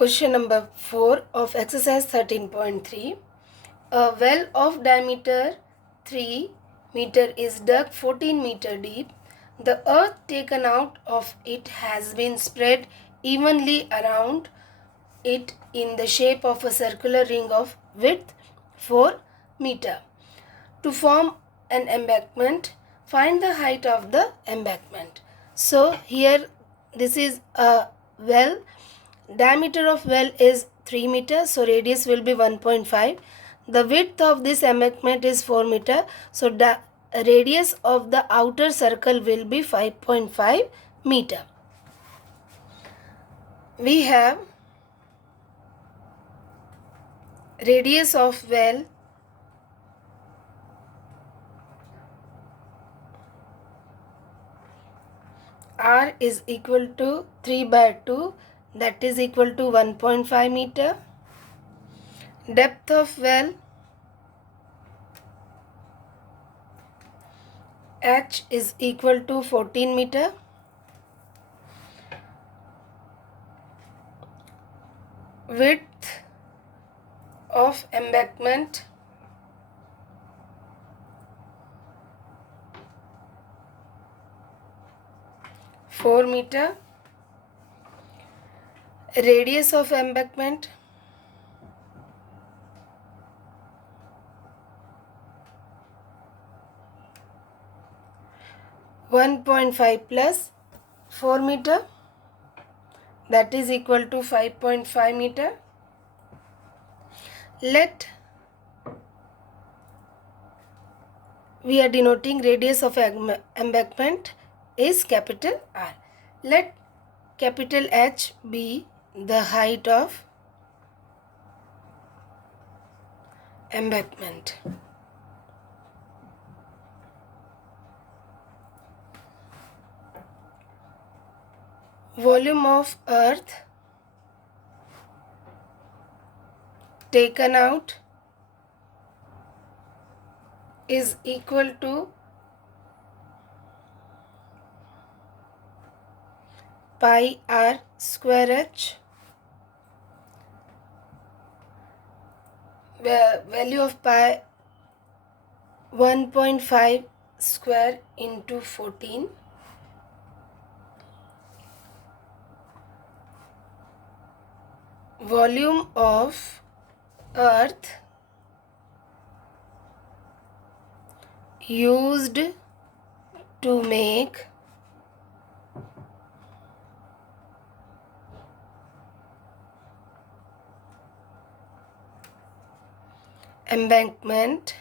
Question number 4 of exercise 13.3. A well of diameter 3 meter is dug 14 meter deep. The earth taken out of it has been spread evenly around it in the shape of a circular ring of width 4 meter. To form an embankment, find the height of the embankment. So here this is a well. Diameter of well is 3 meter, so radius will be 1.5. The width of this embankment is 4 meter, so the radius of the outer circle will be 5.5 meter. We have radius of well R is equal to 3 by 2, that is equal to 1.5 meter. Depth of well H is equal to 14 meter. Width of embankment (4 meter). Radius of embankment (1.5 plus 4 meter), that is equal to 5.5 meter. We are denoting radius of embankment is capital R. Let capital H be the height of embankment. Volume of earth taken out is equal to pi r square h. The value of pi 1.5 square into 14. Volume of earth used to make embankment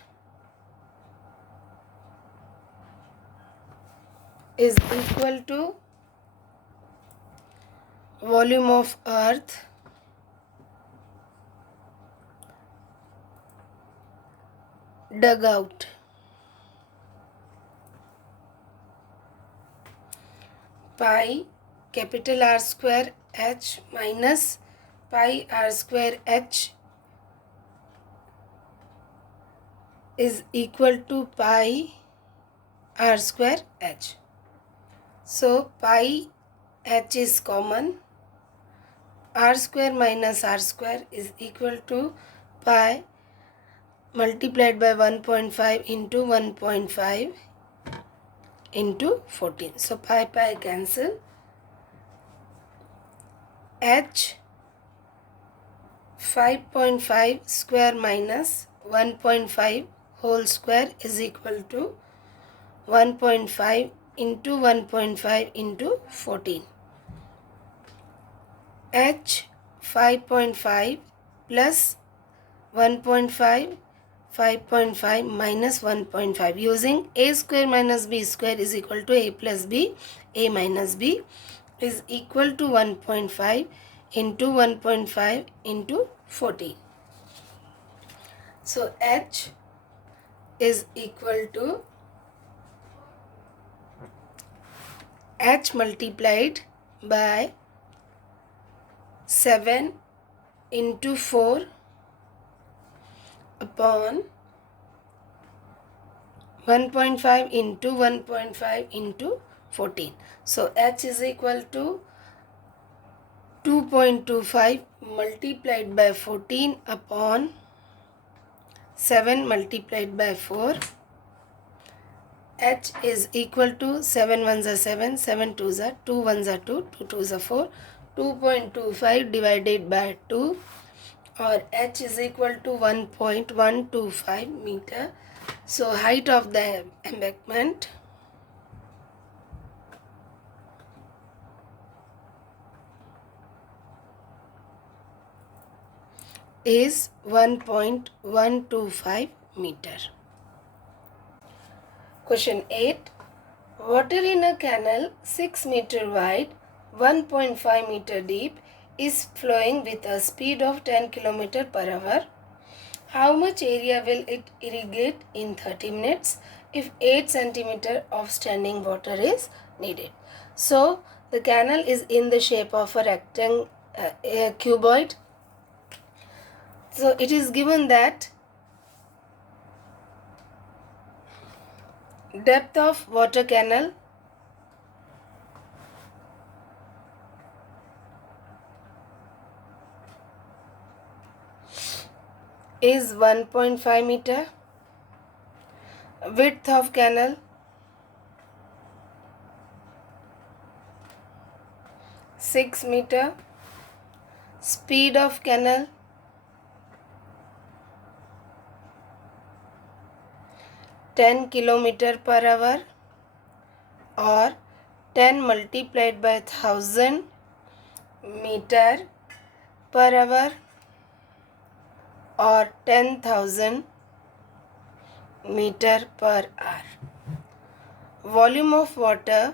is equal to volume of earth dug out. Pi capital R square h minus pi r square h is equal to pi r square h. So pi h is common. R square minus r square is equal to pi multiplied by 1.5 into 1.5 into 14. So pi cancel. H 5.5 square minus 1.5 whole square is equal to 1.5 into 1.5 into 14. H 5.5 plus 1.5, 5.5 minus 1.5. Using a square minus b square is equal to a plus b. A minus b is equal to 1.5 into 1.5 into 14. So H is equal to H multiplied by 7 into 4 upon 1.5 into 1.5 into 14. So H is equal to 2.25 multiplied by 14 upon 7 multiplied by 4. H is equal to 7 ones are 7, 7 twos are 2 ones are 2, 2 twos are 4, 2.25 divided by 2, or H is equal to 1.125 meter. So height of the embankment is 1.125 meter. Question 8. Water in a canal 6 meter wide, 1.5 meter deep is flowing with a speed of 10 km per hour. How much area will it irrigate in 30 minutes if 8 cm of standing water is needed? So the canal is in the shape of a cuboid. So it is given that depth of water canal is 1.5 meter, width of canal 6 meter, speed of canal 10 km per hour, or 10 multiplied by 1000 meter per hour, or 10,000 meter per hour. Volume of water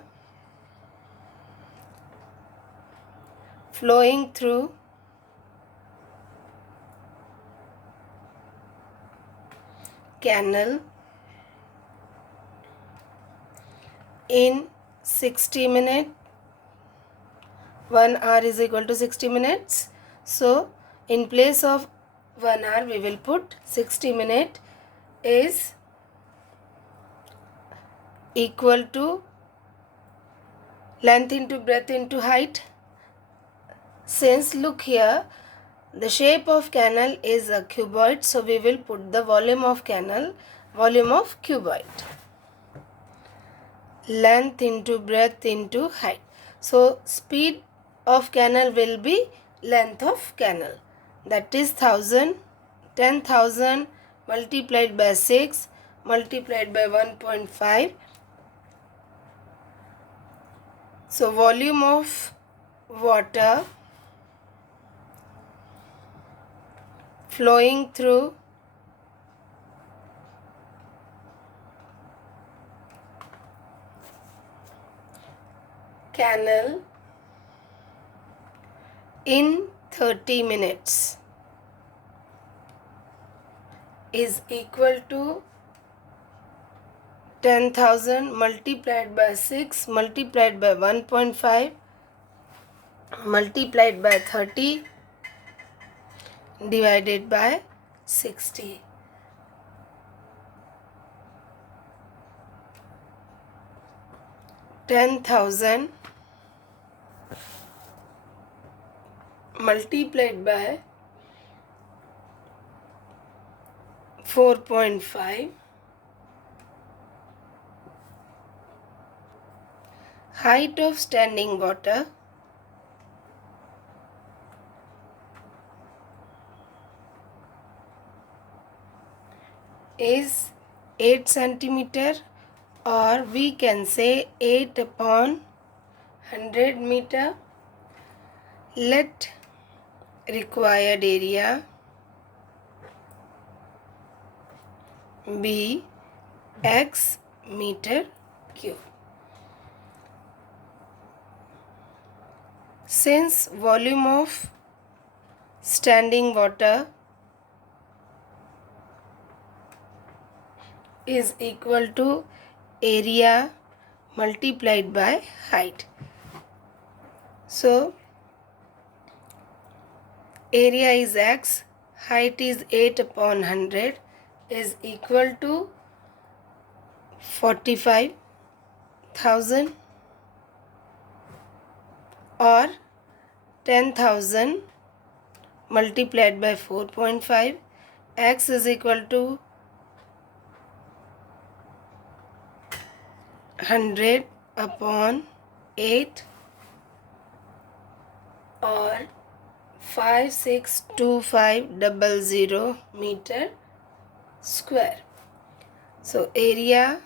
flowing through canal in 60 minutes. 1 hour is equal to 60 minutes. So in place of 1 hour we will put 60 minutes is equal to length into breadth into height. Since look here, the shape of canal is a cuboid, so we will put the volume of canal, volume of cuboid. Length into breadth into height. So speed of canal will be length of canal, that is 1000, 10,000 multiplied by 6 multiplied by 1.5. So volume of water flowing through canal in 30 minutes is equal to 10,000 multiplied by 6 multiplied by 1.5 multiplied by 30 divided by 60. 10,000 multiplied by 4.5, height of standing water is 8 centimeter, or we can say 8 upon 100 meter. Let required area be x meter cube. Since volume of standing water is equal to area multiplied by height, so area is x, height is 8 upon 100 is equal to 45,000, or 10,000 multiplied by 4.5. X is equal to 100 upon 8 or 562500 meter square. So area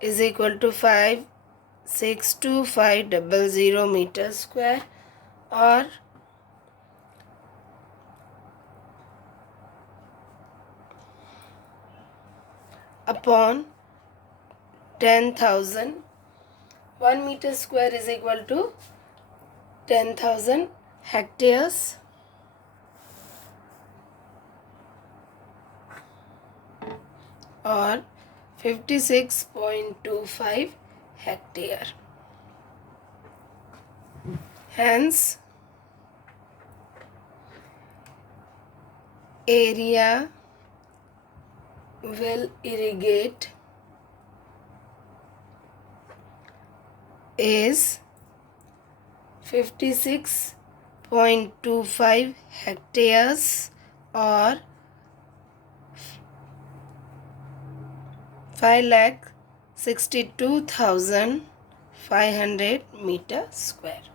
is equal to 562500 meter square or upon 10,000. 1 meter square is equal to 10,000 hectares or 56.25 hectare. Hence, area will irrigate is 56.25 hectares or 5,62,500 meter square.